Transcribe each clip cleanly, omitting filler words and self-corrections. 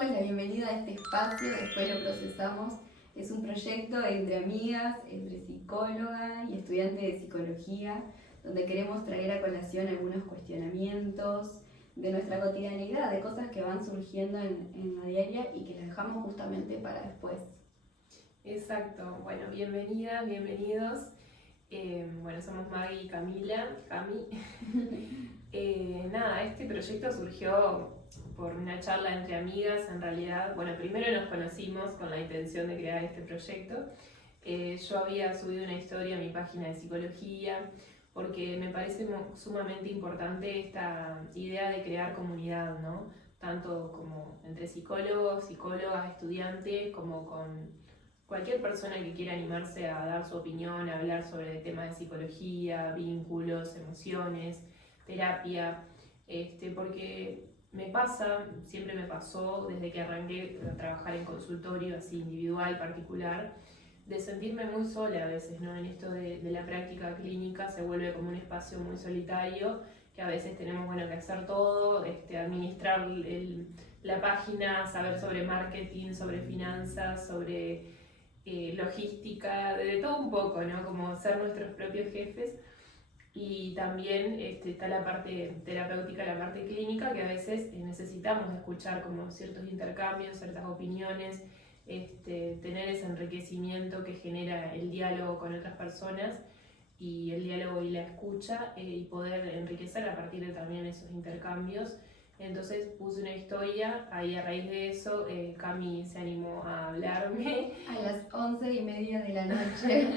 darles la bienvenida a este espacio, después lo procesamos. Es un proyecto entre amigas, entre psicóloga y estudiante de psicología, donde queremos traer a colación algunos cuestionamientos de nuestra cotidianidad, de cosas que van surgiendo en la diaria y que las dejamos justamente para después. Exacto, bueno, bienvenidas, bienvenidos. Bueno, somos Maggie y Camila, Cami. Nada, este proyecto surgió por una charla entre amigas, en realidad. Bueno, primero nos conocimos con la intención de crear este proyecto. Yo había subido una historia a mi página de psicología porque me parece sumamente importante esta idea de crear comunidad, ¿no? Tanto como entre psicólogos, psicólogas, estudiantes, como con cualquier persona que quiera animarse a dar su opinión, a hablar sobre temas de psicología, vínculos, emociones, terapia, porque siempre me pasó desde que arranqué a trabajar en consultorio así individual, particular, de sentirme muy sola a veces, ¿no? En esto de la práctica clínica se vuelve como un espacio muy solitario, que a veces tenemos que hacer todo, administrar la página, saber sobre marketing, sobre finanzas, sobre logística, de todo un poco, ¿no? Como ser nuestros propios jefes. Y también está la parte terapéutica, la parte clínica, que a veces necesitamos escuchar como ciertos intercambios, ciertas opiniones, tener ese enriquecimiento que genera el diálogo con otras personas y el diálogo y la escucha, y poder enriquecer a partir de también esos intercambios. Entonces puse una historia, ahí a raíz de eso Cami se animó a hablarme. A las 11:30 de la noche.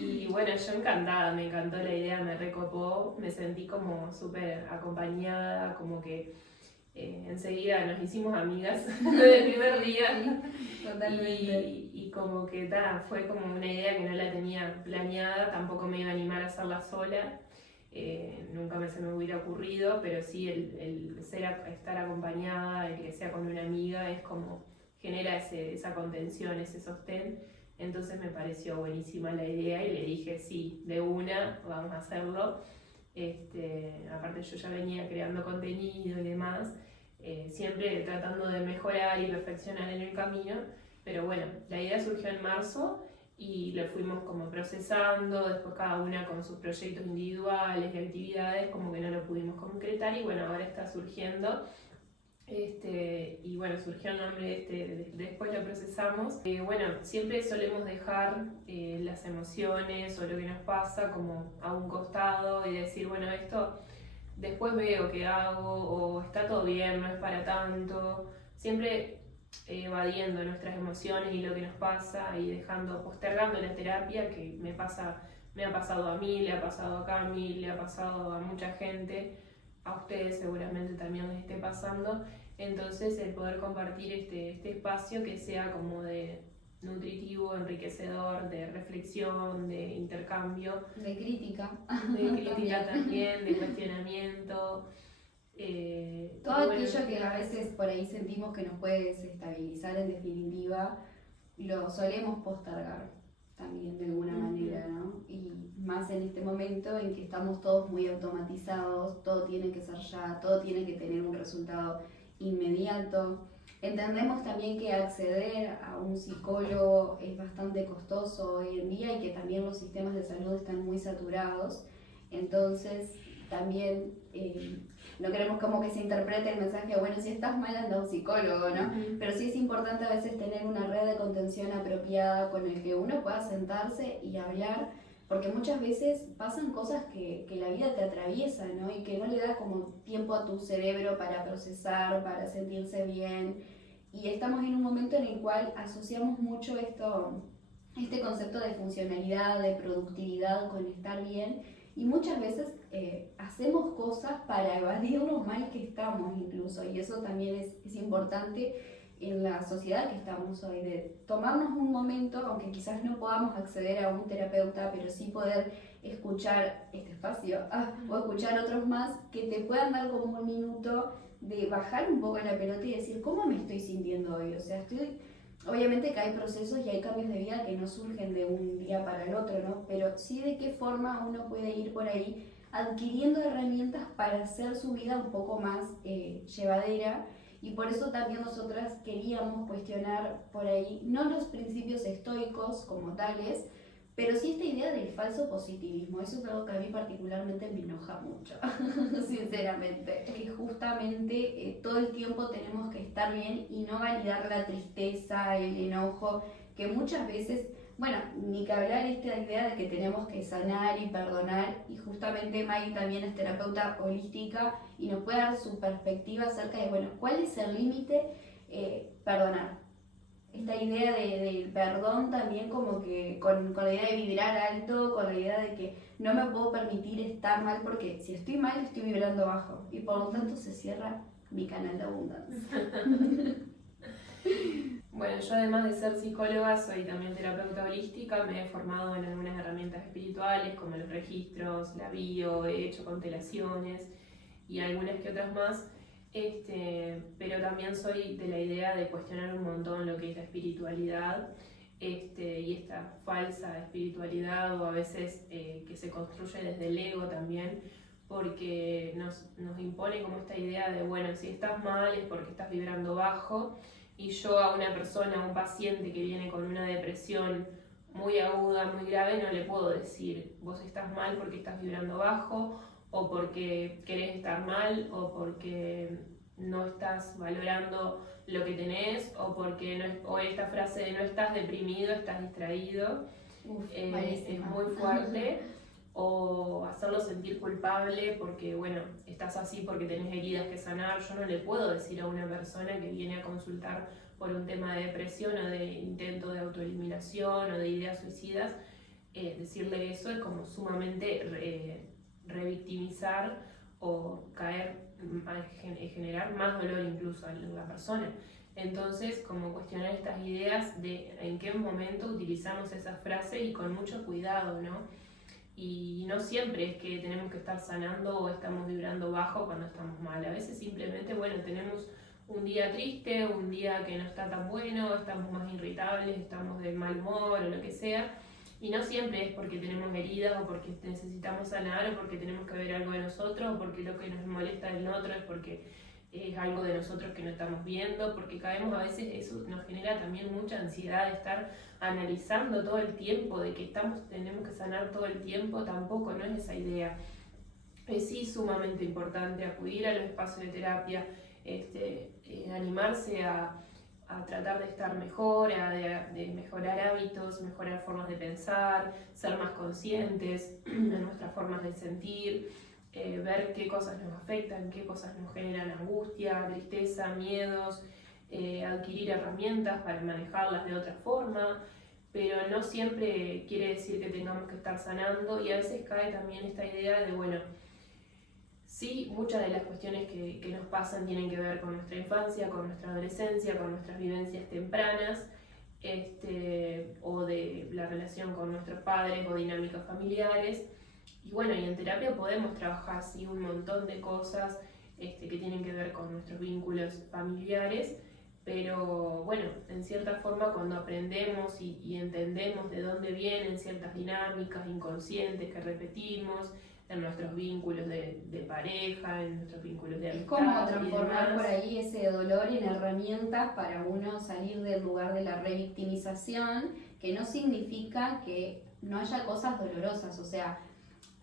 Y bueno, yo encantada, me encantó la idea, me recopó, me sentí como súper acompañada, como que enseguida nos hicimos amigas desde el primer día. Totalmente. Y como que fue como una idea que no la tenía planeada, tampoco me iba a animar a hacerla sola. Nunca se me hubiera ocurrido, pero sí el estar acompañada, el que sea con una amiga, es como genera esa contención, ese sostén. Entonces me pareció buenísima la idea y le dije sí, de una, vamos a hacerlo. Aparte yo ya venía creando contenido y demás, siempre tratando de mejorar y perfeccionar en el camino, pero bueno, la idea surgió en marzo y lo fuimos como procesando, después cada una con sus proyectos individuales y actividades, como que no lo pudimos concretar y bueno, ahora está surgiendo. Y bueno, surgió el nombre después lo procesamos. Bueno, siempre solemos dejar las emociones o lo que nos pasa como a un costado y decir, bueno, esto después veo qué hago, o está todo bien, no es para tanto. Siempre evadiendo nuestras emociones y lo que nos pasa y postergando la terapia, que me ha pasado a mí, le ha pasado a Cami, le ha pasado a mucha gente, a ustedes seguramente también les esté pasando. Entonces el poder compartir este espacio que sea como de nutritivo, enriquecedor, de reflexión, de intercambio, De crítica. de crítica también, de cuestionamiento. Todo aquello que a veces por ahí sentimos que nos puede desestabilizar, en definitiva, lo solemos postergar también de alguna manera, ¿no? Y más en este momento en que estamos todos muy automatizados, todo tiene que ser ya, todo tiene que tener un resultado inmediato. Entendemos también que acceder a un psicólogo es bastante costoso hoy en día y que también los sistemas de salud están muy saturados. Entonces, también no queremos como que se interprete el mensaje, bueno, si estás mal anda a un psicólogo, ¿no? Pero sí es importante a veces tener una red de contención apropiada con el que uno pueda sentarse y hablar, porque muchas veces pasan cosas que la vida te atraviesa, ¿no? Y que no le da como tiempo a tu cerebro para procesar, para sentirse bien. Y estamos en un momento en el cual asociamos mucho este concepto de funcionalidad, de productividad con estar bien, y muchas veces hacemos cosas para evadir lo mal que estamos incluso, y eso también es importante en la sociedad que estamos hoy, de tomarnos un momento, aunque quizás no podamos acceder a un terapeuta, pero sí poder escuchar este espacio o escuchar otros más que te puedan dar como un minuto de bajar un poco la pelota y decir, ¿cómo me estoy sintiendo hoy? O sea, obviamente que hay procesos y hay cambios de vida que no surgen de un día para el otro, ¿no? Pero sí de qué forma uno puede ir por ahí adquiriendo herramientas para hacer su vida un poco más llevadera Y por eso también nosotras queríamos cuestionar por ahí, no los principios estoicos como tales, pero sí esta idea del falso positivismo. Eso es algo que a mí particularmente me enoja mucho, sinceramente. Que justamente todo el tiempo tenemos que estar bien y no validar la tristeza, el enojo, que muchas veces, bueno, ni que hablar esta idea de que tenemos que sanar y perdonar, y justamente Maggie también es terapeuta holística y nos puede dar su perspectiva acerca de, bueno, ¿cuál es el límite? Perdonar. Esta idea del perdón también como que con la idea de vibrar alto, con la idea de que no me puedo permitir estar mal porque si estoy mal estoy vibrando bajo y por lo tanto se cierra mi canal de abundancia. Bueno, yo además de ser psicóloga soy también terapeuta holística, me he formado en algunas herramientas espirituales como los registros, la bio, he hecho constelaciones y algunas que otras más. Pero también soy de la idea de cuestionar un montón lo que es la espiritualidad y esta falsa espiritualidad o a veces que se construye desde el ego también, porque nos impone como esta idea de, bueno, si estás mal es porque estás vibrando bajo, y yo a una persona, a un paciente que viene con una depresión muy aguda, muy grave, no le puedo decir, vos estás mal porque estás vibrando bajo, o porque querés estar mal, o porque no estás valorando lo que tenés, o porque o esta frase de no estás deprimido, estás distraído. Es muy fuerte. O hacerlo sentir culpable porque, bueno, estás así porque tenés heridas que sanar. Yo no le puedo decir a una persona que viene a consultar por un tema de depresión o de intento de autoeliminación o de ideas suicidas, decirle eso es como sumamente revictimizar o caer, generar más dolor incluso en la persona. Entonces, como cuestionar estas ideas de en qué momento utilizamos esa frase y con mucho cuidado, ¿no? Y no siempre es que tenemos que estar sanando o estamos vibrando bajo cuando estamos mal. A veces simplemente, bueno, tenemos un día triste, un día que no está tan bueno, estamos más irritables, estamos de mal humor o lo que sea. Y no siempre es porque tenemos heridas o porque necesitamos sanar o porque tenemos que ver algo de nosotros o porque lo que nos molesta del otro es porque es algo de nosotros que no estamos viendo, porque caemos a veces, eso nos genera también mucha ansiedad de estar analizando todo el tiempo, de que tenemos que sanar todo el tiempo, tampoco, no es esa idea. Es sí sumamente importante acudir a los espacios de terapia, animarse a tratar de estar mejor, de mejorar hábitos, mejorar formas de pensar, ser más conscientes de nuestras formas de sentir, ver qué cosas nos afectan, qué cosas nos generan angustia, tristeza, miedos, adquirir herramientas para manejarlas de otra forma, pero no siempre quiere decir que tengamos que estar sanando, y a veces cae también esta idea de, bueno, sí, muchas de las cuestiones que nos pasan tienen que ver con nuestra infancia, con nuestra adolescencia, con nuestras vivencias tempranas, o de la relación con nuestros padres o dinámicas familiares. Y bueno, y en terapia podemos trabajar sí un montón de cosas que tienen que ver con nuestros vínculos familiares, pero bueno, en cierta forma cuando aprendemos y entendemos de dónde vienen ciertas dinámicas inconscientes que repetimos, en nuestros vínculos de pareja, en nuestros vínculos de amistad. Es como transformar por ahí ese dolor en herramientas para uno salir del lugar de la revictimización, que no significa que no haya cosas dolorosas. O sea,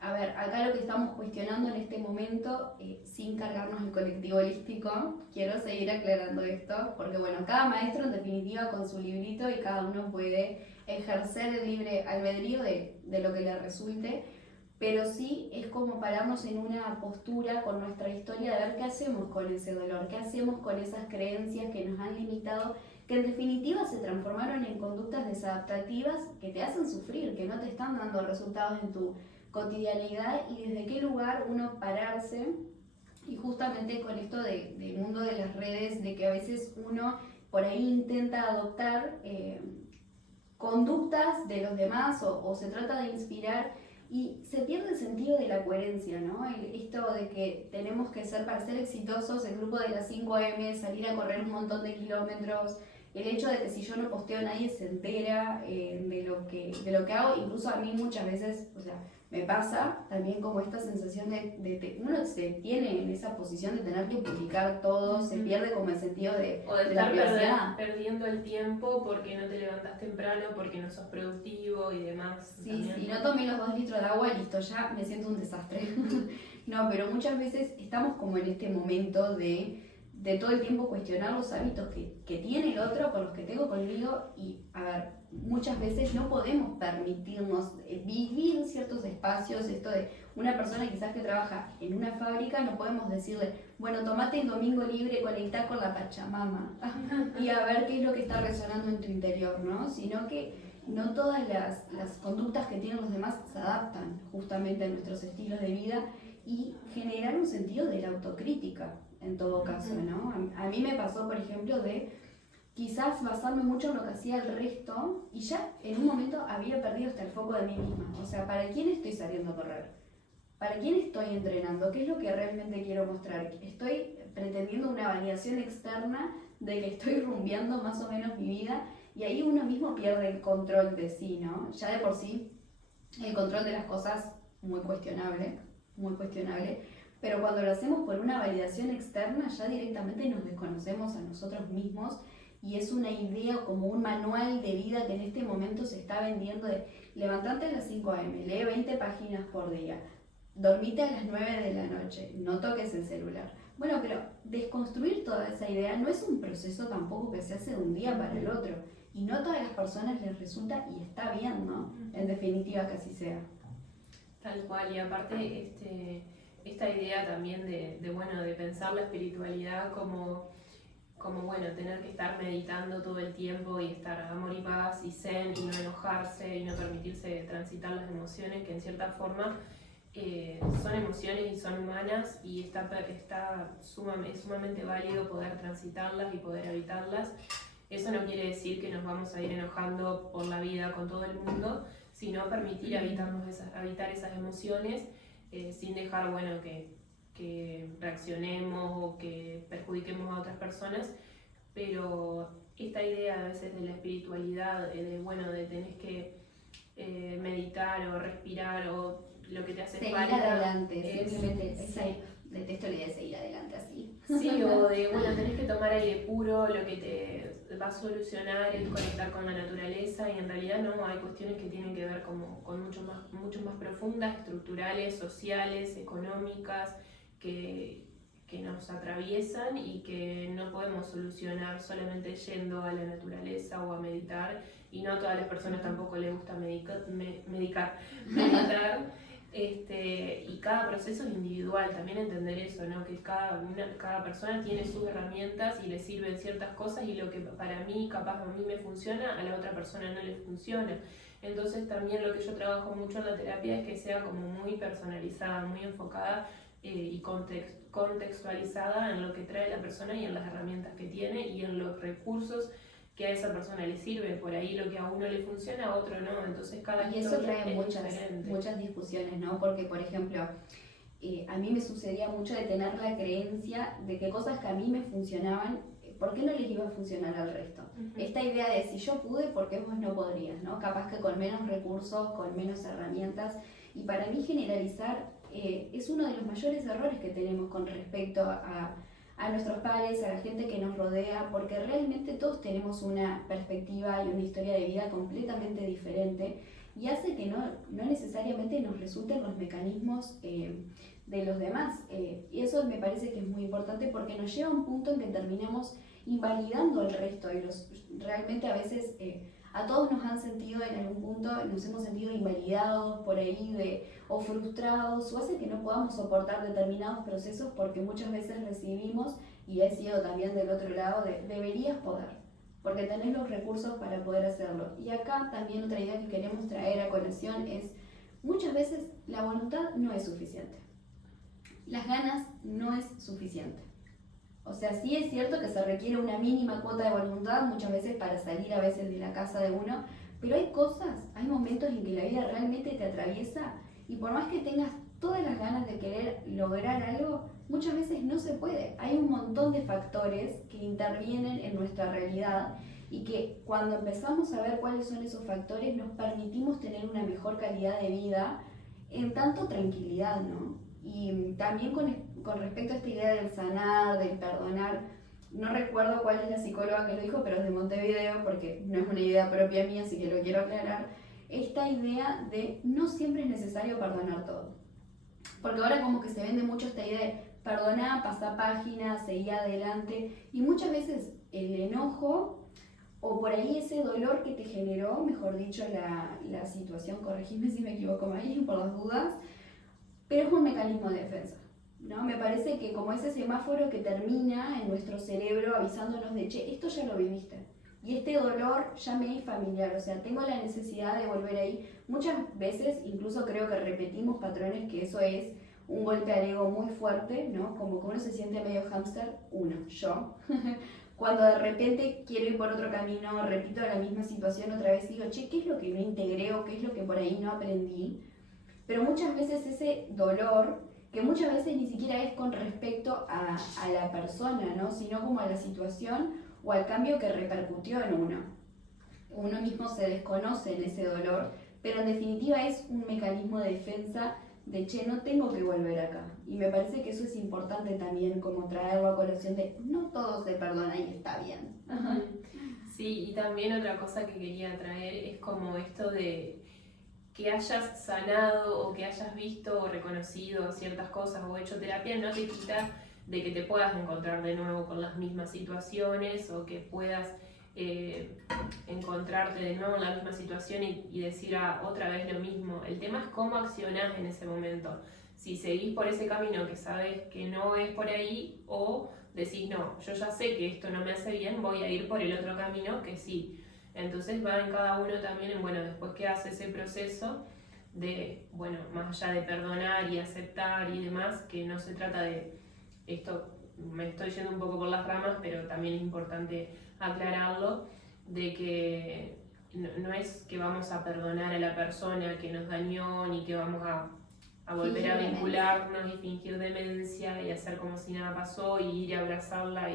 a ver, acá lo que estamos cuestionando en este momento, sin cargarnos el colectivo holístico, quiero seguir aclarando esto, porque bueno, cada maestro en definitiva con su librito y cada uno puede ejercer el libre albedrío de lo que le resulte, pero sí es como pararnos en una postura con nuestra historia de ver qué hacemos con ese dolor, qué hacemos con esas creencias que nos han limitado, que en definitiva se transformaron en conductas desadaptativas que te hacen sufrir, que no te están dando resultados en tu cotidianidad, y desde qué lugar uno pararse. Y justamente con esto del mundo de las redes, de que a veces uno por ahí intenta adoptar conductas de los demás o se trata de inspirar y se pierde el sentido de la coherencia, ¿no? Esto de que tenemos que ser, para ser exitosos, el grupo de las 5M, salir a correr un montón de kilómetros, el hecho de que si yo no posteo nadie se entera de lo que hago, incluso a mí muchas veces, o sea, Me pasa también como esta sensación de uno se tiene en esa posición de tener que publicar todo, se pierde como el sentido o de la estar privacidad. perdiendo el tiempo porque no te levantás temprano, porque no sos productivo y demás. Sí, si no tomé los 2 litros de agua, listo, ya me siento un desastre. No, pero muchas veces estamos como en este momento de todo el tiempo cuestionar los hábitos que tiene el otro con los que tengo conmigo y, a ver, muchas veces no podemos permitirnos vivir ciertos espacios, esto de una persona quizás que trabaja en una fábrica, no podemos decirle, bueno, tomate el domingo libre, conectá con la Pachamama y a ver qué es lo que está resonando en tu interior, ¿no? Sino que no todas las conductas que tienen los demás se adaptan justamente a nuestros estilos de vida y generar un sentido de la autocrítica en todo caso, ¿no? A mí me pasó, por ejemplo, de quizás basarme mucho en lo que hacía el resto y ya en un momento había perdido hasta el foco de mí misma. O sea, ¿para quién estoy saliendo a correr? ¿Para quién estoy entrenando? ¿Qué es lo que realmente quiero mostrar? ¿Estoy pretendiendo una validación externa de que estoy rumbeando más o menos mi vida? Y ahí uno mismo pierde el control de sí, ¿no? Ya de por sí, el control de las cosas muy cuestionable, pero cuando lo hacemos por una validación externa, ya directamente nos desconocemos a nosotros mismos y es una idea como un manual de vida que en este momento se está vendiendo de levantate a las 5 a.m., lee 20 páginas por día, dormite a las 9 de la noche, no toques el celular. Bueno, pero desconstruir toda esa idea no es un proceso tampoco que se hace de un día para el otro. Y no a todas las personas les resulta, y está bien, ¿no? En definitiva que así sea. Tal cual, y aparte esta idea también de pensar la espiritualidad como bueno, tener que estar meditando todo el tiempo y estar amor y paz y zen y no enojarse y no permitirse transitar las emociones que en cierta forma son emociones y son humanas y es sumamente válido poder transitarlas y poder evitarlas. Eso no quiere decir que nos vamos a ir enojando por la vida con todo el mundo, sino permitir habitar esas emociones sin dejar, bueno, que reaccionemos o que perjudiquemos a otras personas, pero esta idea a veces de la espiritualidad, de tenés que meditar o respirar o lo que te hace seguir falta. Adelante, simplemente, detesto la idea de seguir adelante así. Sí, o de, tenés que tomar aire puro, lo que te va a solucionar es conectar con la naturaleza y en realidad no, hay cuestiones que tienen que ver con mucho más profundas, estructurales, sociales, económicas, que nos atraviesan y que no podemos solucionar solamente yendo a la naturaleza o a meditar, y no a todas las personas tampoco les gusta meditar. Y cada proceso es individual, también entender eso, ¿no? Que cada persona tiene sus herramientas y le sirven ciertas cosas y lo que para mí, capaz a mí me funciona, a la otra persona no le funciona. Entonces también lo que yo trabajo mucho en la terapia es que sea como muy personalizada, muy enfocada y contextualizada en lo que trae la persona y en las herramientas que tiene y en los recursos que a esa persona le sirve. Por ahí lo que a uno le funciona, a otro no. Entonces cada y eso trae es muchas discusiones, ¿no? Porque, por ejemplo, a mí me sucedía mucho de tener la creencia de que cosas que a mí me funcionaban, ¿por qué no les iba a funcionar al resto? Esta idea de si yo pude, ¿por qué vos no podrías? ¿No? Capaz que con menos recursos, con menos herramientas. Y para mí generalizar es uno de los mayores errores que tenemos con respecto a nuestros pares, a la gente que nos rodea, porque realmente todos tenemos una perspectiva y una historia de vida completamente diferente y hace que no necesariamente nos resulten los mecanismos de los demás. Y eso me parece que es muy importante porque nos lleva a un punto en que terminamos invalidando al resto y realmente a veces a todos nos han sentido en algún punto, nos hemos sentido invalidados por ahí o frustrados, o hace que no podamos soportar determinados procesos porque muchas veces recibimos, y he sido también del otro lado, deberías poder, porque tenés los recursos para poder hacerlo. Y acá también otra idea que queremos traer a colación es, muchas veces la voluntad no es suficiente, las ganas no es suficiente. O sea, sí es cierto que se requiere una mínima cuota de voluntad muchas veces para salir a veces de la casa de uno, pero hay hay momentos en que la vida realmente te atraviesa y por más que tengas todas las ganas de querer lograr algo, muchas veces no se puede. Hay un montón de factores que intervienen en nuestra realidad y que cuando empezamos a ver cuáles son esos factores nos permitimos tener una mejor calidad de vida en tanto tranquilidad, ¿no? Y también con respecto a esta idea del sanar, del perdonar, no recuerdo cuál es la psicóloga que lo dijo, pero es de Montevideo, porque no es una idea propia mía, así que lo quiero aclarar, esta idea de no siempre es necesario perdonar todo. Porque ahora como que se vende mucho esta idea de perdonar, pasar página, seguir adelante, y muchas veces el enojo o por ahí ese dolor que te generó, mejor dicho, la situación, corregime si me equivoco, Marilyn, por las dudas, pero es un mecanismo de defensa, ¿no? Me parece que como ese semáforo que termina en nuestro cerebro avisándonos de, che, esto ya lo viviste, y este dolor ya me es familiar, o sea, tengo la necesidad de volver ahí. Muchas veces incluso creo que repetimos patrones, que eso es un golpe al ego muy fuerte, ¿no? Como que uno se siente medio hámster, yo. Cuando de repente quiero ir por otro camino, repito la misma situación otra vez, digo, che, ¿qué es lo que no integré o qué es lo que por ahí no aprendí? Pero muchas veces ese dolor, que muchas veces ni siquiera es con respecto a la persona, ¿no? Sino como a la situación o al cambio que repercutió en uno. Uno mismo se desconoce en ese dolor, pero en definitiva es un mecanismo de defensa de, che, no tengo que volver acá. Y me parece que eso es importante también, como traerlo a colación de, no todo se perdona y está bien. Sí, y también otra cosa que quería traer es como esto de que hayas sanado o que hayas visto o reconocido ciertas cosas o hecho terapia no te quita de que te puedas encontrar de nuevo con las mismas situaciones o que puedas encontrarte de nuevo en la misma situación y decir otra vez lo mismo. El tema es cómo accionás en ese momento. Si seguís por ese camino que sabes que no es por ahí o decís, no, yo ya sé que esto no me hace bien, voy a ir por el otro camino que sí. Entonces va en cada uno también en, bueno, después que hace ese proceso de, bueno, más allá de perdonar y aceptar y demás, que no se trata de esto, me estoy yendo un poco por las ramas, pero también es importante aclararlo, de que no es que vamos a perdonar a la persona que nos dañó, ni que vamos a volver a vincularnos y fingir demencia y hacer como si nada pasó y ir a abrazarla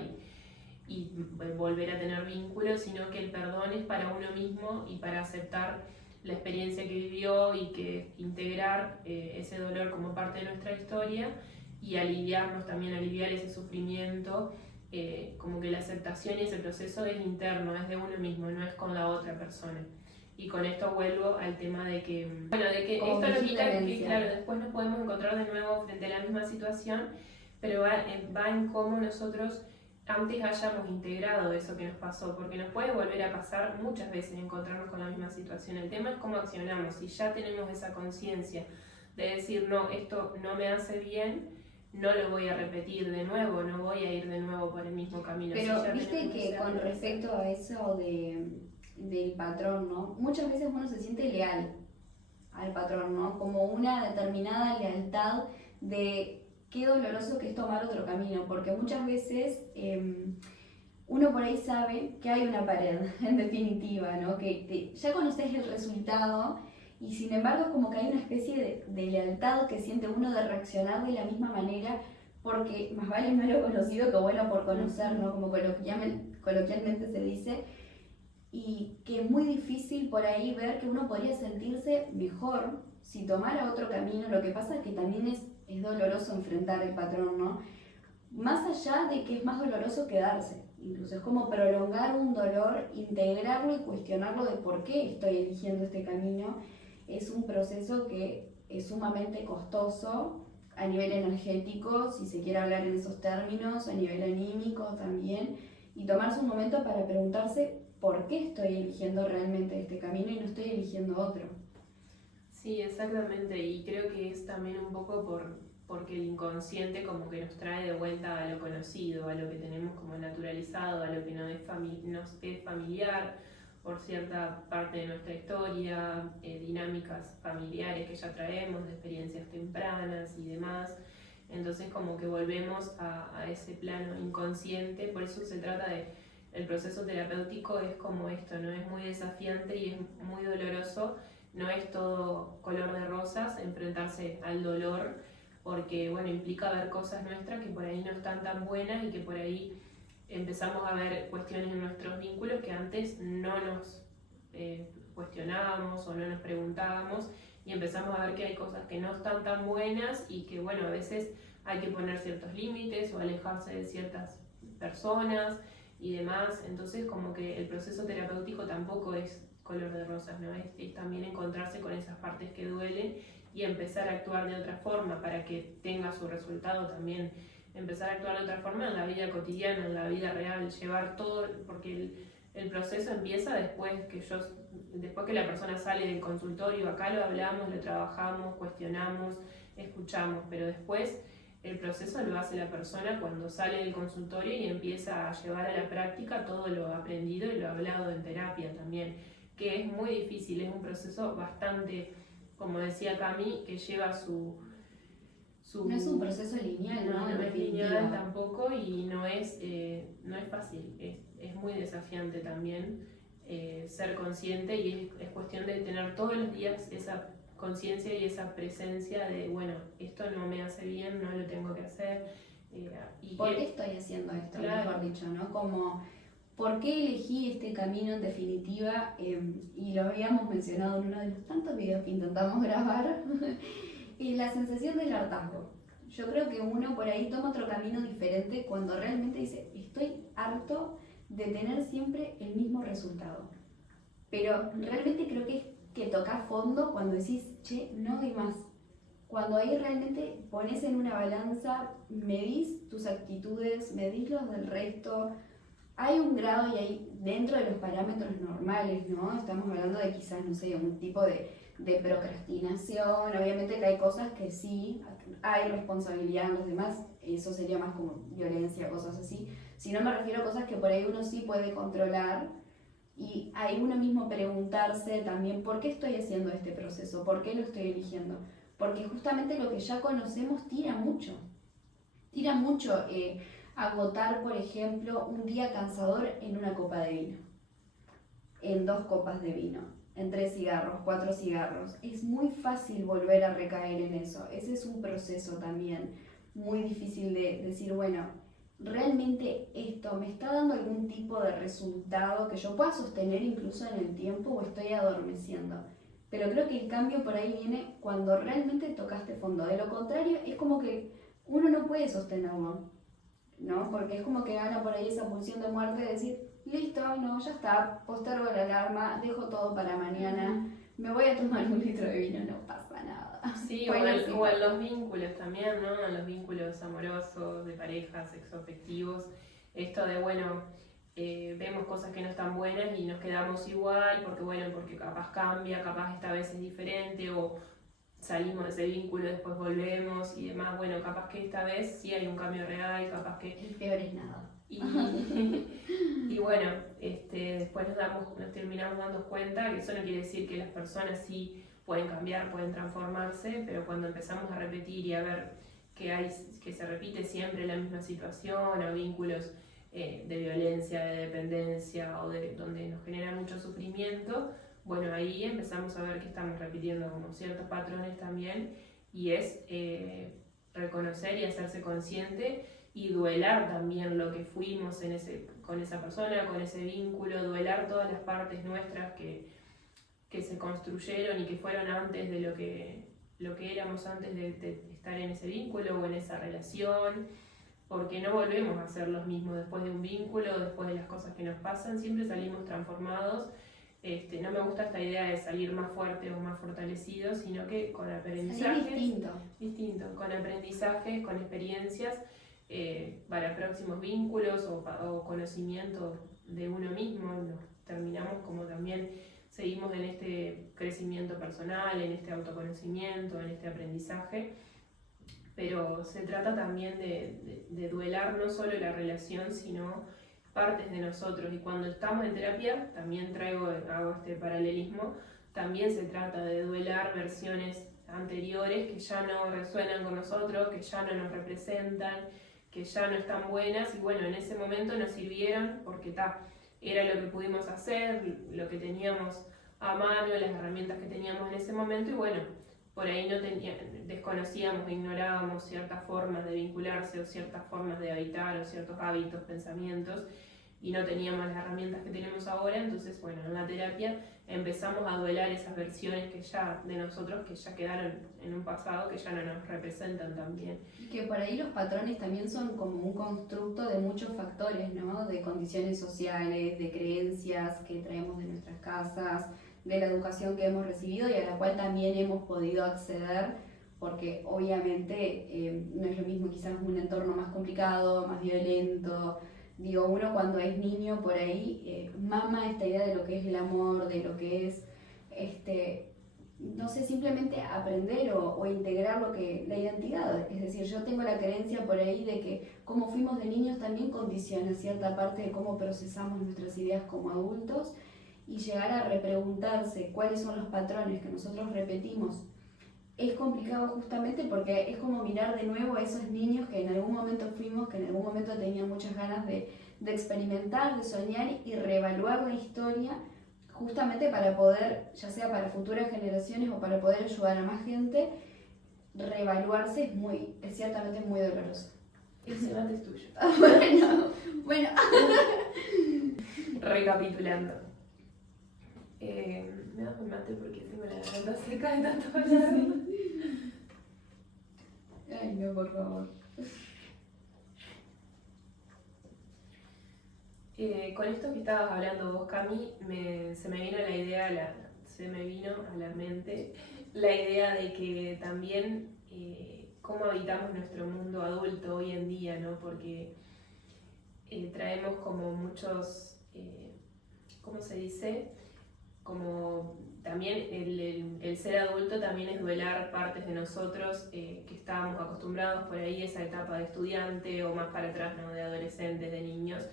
y volver a tener vínculos, sino que el perdón es para uno mismo y para aceptar la experiencia que vivió y que integrar ese dolor como parte de nuestra historia y aliviarnos también, aliviar ese sufrimiento, como que la aceptación y ese proceso es interno, es de uno mismo, no es con la otra persona. Y con esto vuelvo al tema de que, bueno, de que esto no quita que, claro, después nos podemos encontrar de nuevo frente a la misma situación, pero va en cómo nosotros antes hayamos integrado eso que nos pasó, porque nos puede volver a pasar muchas veces encontrarnos con la misma situación. El tema es cómo accionamos. Si ya tenemos esa conciencia de decir, no, esto no me hace bien, no lo voy a repetir de nuevo, no voy a ir de nuevo por el mismo camino. Pero si viste que con respecto a eso del patrón, ¿no? Muchas veces uno se siente leal al patrón, ¿no? Como una determinada lealtad de qué doloroso que es tomar otro camino, porque muchas veces uno por ahí sabe que hay una pared, en definitiva, ¿no? Que ya conoces el resultado y sin embargo es como que hay una especie de lealtad que siente uno de reaccionar de la misma manera, porque más vale malo conocido que bueno por conocer, ¿no? Como coloquialmente se dice, y que es muy difícil por ahí ver que uno podría sentirse mejor si tomara otro camino. Lo que pasa es que también es doloroso enfrentar el patrón, ¿no? Más allá de que es más doloroso quedarse, incluso es como prolongar un dolor, integrarlo y cuestionarlo de por qué estoy eligiendo este camino. Es un proceso que es sumamente costoso a nivel energético, si se quiere hablar en esos términos, a nivel anímico también, y tomarse un momento para preguntarse por qué estoy eligiendo realmente este camino y no estoy eligiendo otro. Sí, exactamente, y creo que es también un poco porque el inconsciente como que nos trae de vuelta a lo conocido, a lo que tenemos como naturalizado, a lo que nos es familiar por cierta parte de nuestra historia, dinámicas familiares que ya traemos, de experiencias tempranas y demás. Entonces como que volvemos a ese plano inconsciente, por eso se trata de, el proceso terapéutico es como esto, ¿no? Es muy desafiante y es muy doloroso, no es todo color de rosas enfrentarse al dolor, porque bueno, implica ver cosas nuestras que por ahí no están tan buenas y que por ahí empezamos a ver cuestiones en nuestros vínculos que antes no nos cuestionábamos o no nos preguntábamos, y empezamos a ver que hay cosas que no están tan buenas y que bueno, a veces hay que poner ciertos límites o alejarse de ciertas personas y demás. Entonces como que el proceso terapéutico tampoco es color de rosas, ¿no? Es también encontrarse con esas partes que duelen y empezar a actuar de otra forma para que tenga su resultado también. Empezar a actuar de otra forma en la vida cotidiana, en la vida real, llevar todo, porque el proceso empieza después que la persona sale del consultorio. Acá lo hablamos, lo trabajamos, cuestionamos, escuchamos, pero después el proceso lo hace la persona cuando sale del consultorio y empieza a llevar a la práctica todo lo aprendido y lo hablado en terapia también, que es muy difícil, es un proceso bastante, como decía Cami, que lleva su... No es un proceso lineal, ¿no? No es lineal tampoco y no es fácil, es muy desafiante también ser consciente, y es cuestión de tener todos los días esa conciencia y esa presencia de, bueno, esto no me hace bien, no lo tengo que hacer. ¿Por qué estoy haciendo esto? Claro. Mejor dicho, ¿no? Como, ¿por qué elegí este camino en definitiva? Y lo habíamos mencionado en uno de los tantos videos que intentamos grabar, y la sensación del hartazgo. Yo creo que uno por ahí toma otro camino diferente cuando realmente dice, estoy harto de tener siempre el mismo resultado. Pero realmente creo que toca fondo cuando decís, che, no doy más. Cuando ahí realmente pones en una balanza, medís tus actitudes, medís los del resto. Hay un grado y ahí dentro de los parámetros normales, ¿no? Estamos hablando de quizás, no sé, un tipo de procrastinación. Obviamente que hay cosas que sí, hay responsabilidad en los demás, eso sería más como violencia, cosas así. Si no, me refiero a cosas que por ahí uno sí puede controlar, y ahí uno mismo preguntarse también por qué estoy haciendo este proceso, por qué lo estoy eligiendo. Porque justamente lo que ya conocemos tira mucho. Tira mucho agotar, por ejemplo, un día cansador en una copa de vino, en 2 copas de vino, en 3 cigarros, 4 cigarros. Es muy fácil volver a recaer en eso. Ese es un proceso también muy difícil de decir, bueno, ¿realmente esto me está dando algún tipo de resultado que yo pueda sostener incluso en el tiempo, o estoy adormeciendo? Pero creo que el cambio por ahí viene cuando realmente tocaste fondo. De lo contrario, es como que uno no puede sostenerlo, ¿no? Porque es como que gana por ahí esa pulsión de muerte de decir, listo, no, ya está, postergo la alarma, dejo todo para mañana, me voy a tomar un litro de vino, no pasa nada. Sí, o en los vínculos también, ¿no? En los vínculos amorosos, de pareja, sexoafectivos, esto de, bueno, vemos cosas que no están buenas y nos quedamos igual, porque capaz cambia, capaz esta vez es diferente, o salimos de ese vínculo, después volvemos y demás. Bueno, capaz que esta vez sí hay un cambio real, capaz que... El peor es nada. Y bueno, después nos terminamos dando cuenta que eso no quiere decir que las personas sí pueden cambiar, pueden transformarse, pero cuando empezamos a repetir y a ver que se repite siempre la misma situación, o vínculos de violencia, de dependencia, o de donde nos genera mucho sufrimiento, bueno, ahí empezamos a ver que estamos repitiendo como ciertos patrones también, y es reconocer y hacerse consciente y duelar también lo que fuimos con esa persona, con ese vínculo, duelar todas las partes nuestras que se construyeron y que fueron antes de lo que éramos antes de estar en ese vínculo o en esa relación, porque no volvemos a ser los mismos después de un vínculo, después de las cosas que nos pasan, siempre salimos transformados. No me gusta esta idea de salir más fuerte o más fortalecido, sino que con aprendizajes distinto, con aprendizajes, con experiencias para próximos vínculos o conocimiento de uno mismo. Nos terminamos como también seguimos en este crecimiento personal, en este autoconocimiento, en este aprendizaje, pero se trata también de duelar no solo la relación, sino partes de nosotros. Y cuando estamos en terapia, también hago este paralelismo, también se trata de duelar versiones anteriores que ya no resuenan con nosotros, que ya no nos representan, que ya no están buenas, y bueno, en ese momento nos sirvieron porque era lo que pudimos hacer, lo que teníamos a mano, las herramientas que teníamos en ese momento, y bueno, por ahí desconocíamos, ignorábamos ciertas formas de vincularse o ciertas formas de habitar o ciertos hábitos, pensamientos, y no teníamos las herramientas que tenemos ahora. Entonces, bueno, en la terapia empezamos a duelar esas versiones que ya de nosotros que ya quedaron en un pasado, que ya no nos representan tan bien. Y que por ahí los patrones también son como un constructo de muchos factores, ¿no? De condiciones sociales, de creencias que traemos de nuestras casas, de la educación que hemos recibido y a la cual también hemos podido acceder, porque obviamente no es lo mismo quizás un entorno más complicado, más violento. Digo, uno cuando es niño por ahí mama esta idea de lo que es el amor, de lo que es, no sé, simplemente aprender o integrar lo que la identidad. Es decir, yo tengo la creencia por ahí de que cómo fuimos de niños también condiciona cierta parte de cómo procesamos nuestras ideas como adultos, y llegar a repreguntarse cuáles son los patrones que nosotros repetimos es complicado justamente porque es como mirar de nuevo a esos niños que en algún momento fuimos, que en algún momento tenían muchas ganas de experimentar, de soñar y reevaluar la historia justamente para poder, ya sea para futuras generaciones o para poder ayudar a más gente. Reevaluarse es ciertamente muy doloroso. Ese mate es tuyo. Bueno. Recapitulando. Me das un mate porque tengo la garganta seca de tanto hablar. Ay, no, por favor. Con esto que estabas hablando vos, Cami, se me vino a la mente la idea de que también cómo habitamos nuestro mundo adulto hoy en día, ¿no? Porque traemos como muchos, ¿cómo se dice? Como también el ser adulto también es duelar partes de nosotros que estábamos acostumbrados por ahí, esa etapa de estudiante o más para atrás, ¿no? De adolescentes, de niños.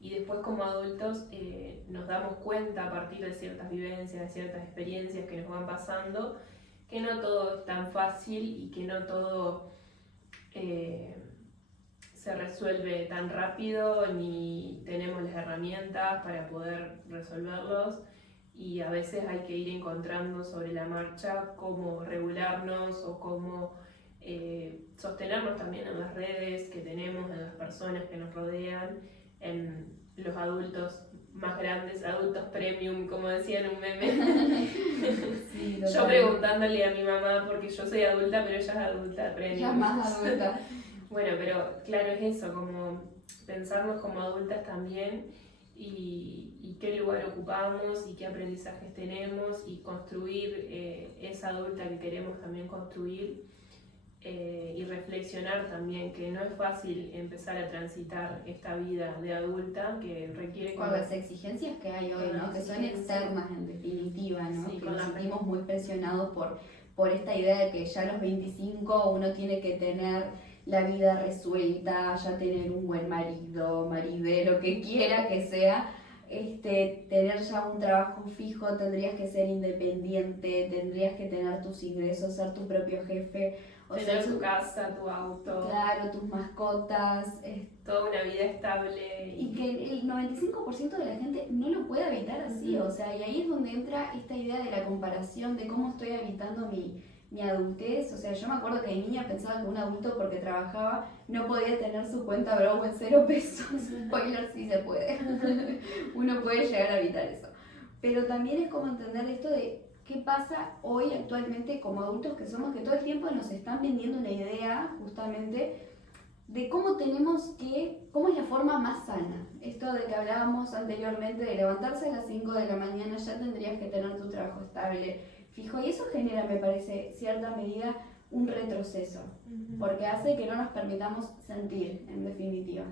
Y después como adultos nos damos cuenta a partir de ciertas vivencias, de ciertas experiencias que nos van pasando, que no todo es tan fácil y que no todo se resuelve tan rápido, ni tenemos las herramientas para poder resolverlos. Y a veces hay que ir encontrando sobre la marcha cómo regularnos o cómo sostenernos también en las redes que tenemos, en las personas que nos rodean, en los adultos más grandes, adultos premium, como decía en un meme. Sí, yo preguntándole a mi mamá, porque yo soy adulta, pero ella es adulta premium. Ya más adulta. Bueno, pero claro, es eso, como pensarnos como adultas también y qué lugar ocupamos y qué aprendizajes tenemos y construir esa adulta que queremos también construir. Y reflexionar también que no es fácil empezar a transitar esta vida de adulta que requiere con las exigencias que hay hoy, ¿no? Que son externas en definitiva, ¿no? Sí, que nos sentimos muy presionados por esta idea de que ya a los 25 uno tiene que tener la vida resuelta, ya tener un buen marido, maridero, que quiera que sea, tener ya un trabajo fijo, tendrías que ser independiente, tendrías que tener tus ingresos, ser tu propio jefe. Tener tu casa, tu auto. Claro, tus mascotas. Toda una vida estable. Y que el 95% de la gente no lo puede habitar así, o sea, y ahí es donde entra esta idea de la comparación, de cómo estoy habitando mi adultez. O sea, yo me acuerdo que de niña pensaba que un adulto porque trabajaba no podía tener su cuenta Bravo en 0 pesos. Spoiler, sí se puede. Uno puede llegar a habitar eso. Pero también es como entender esto de qué pasa hoy actualmente como adultos que somos, que todo el tiempo nos están vendiendo una idea justamente de cómo cómo es la forma más sana. Esto de que hablábamos anteriormente de levantarse a las 5 de la mañana, ya tendrías que tener tu trabajo estable, fijo, y eso genera, me parece, cierta medida un retroceso, porque hace que no nos permitamos sentir, en definitiva.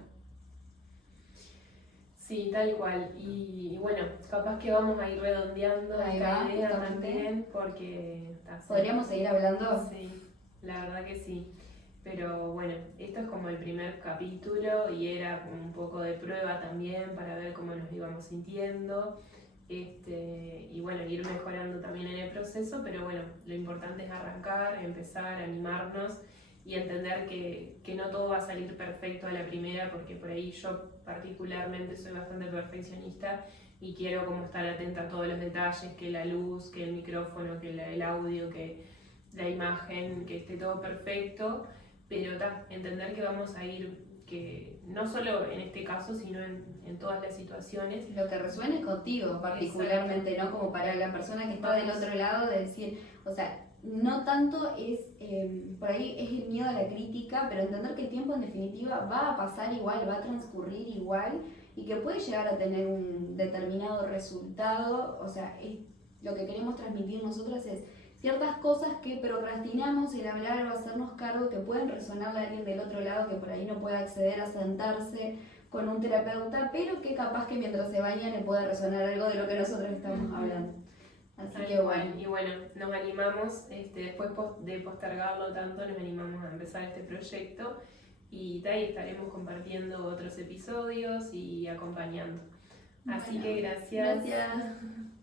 Sí, tal cual. Y bueno, capaz que vamos a ir redondeando esta idea también, porque... ¿Podríamos seguir hablando? Sí, la verdad que sí. Pero bueno, esto es como el primer capítulo y era como un poco de prueba también para ver cómo nos íbamos sintiendo. Y bueno, ir mejorando también en el proceso, pero bueno, lo importante es arrancar, empezar, animarnos y entender que no todo va a salir perfecto a la primera, porque por ahí yo particularmente soy bastante perfeccionista y quiero como estar atenta a todos los detalles, que la luz, que el micrófono, que el audio, que la imagen, que esté todo perfecto, pero entender que vamos a ir que no solo en este caso, sino en todas las situaciones. Lo que resuene contigo particularmente, exacto, ¿no? Como para la persona que está del otro lado, de decir, o sea, no tanto es, por ahí es el miedo a la crítica, pero entender que el tiempo en definitiva va a pasar igual, va a transcurrir igual y que puede llegar a tener un determinado resultado. O sea, lo que queremos transmitir nosotros es ciertas cosas que procrastinamos, el hablar o hacernos cargo, que pueden resonarle a alguien del otro lado que por ahí no puede acceder a sentarse con un terapeuta, pero que capaz que mientras se baña le puede resonar algo de lo que nosotros estamos hablando. Así que bueno. Y bueno, nos animamos, después de postergarlo tanto, nos animamos a empezar este proyecto y ahí estaremos compartiendo otros episodios y acompañando. Así que gracias. Gracias.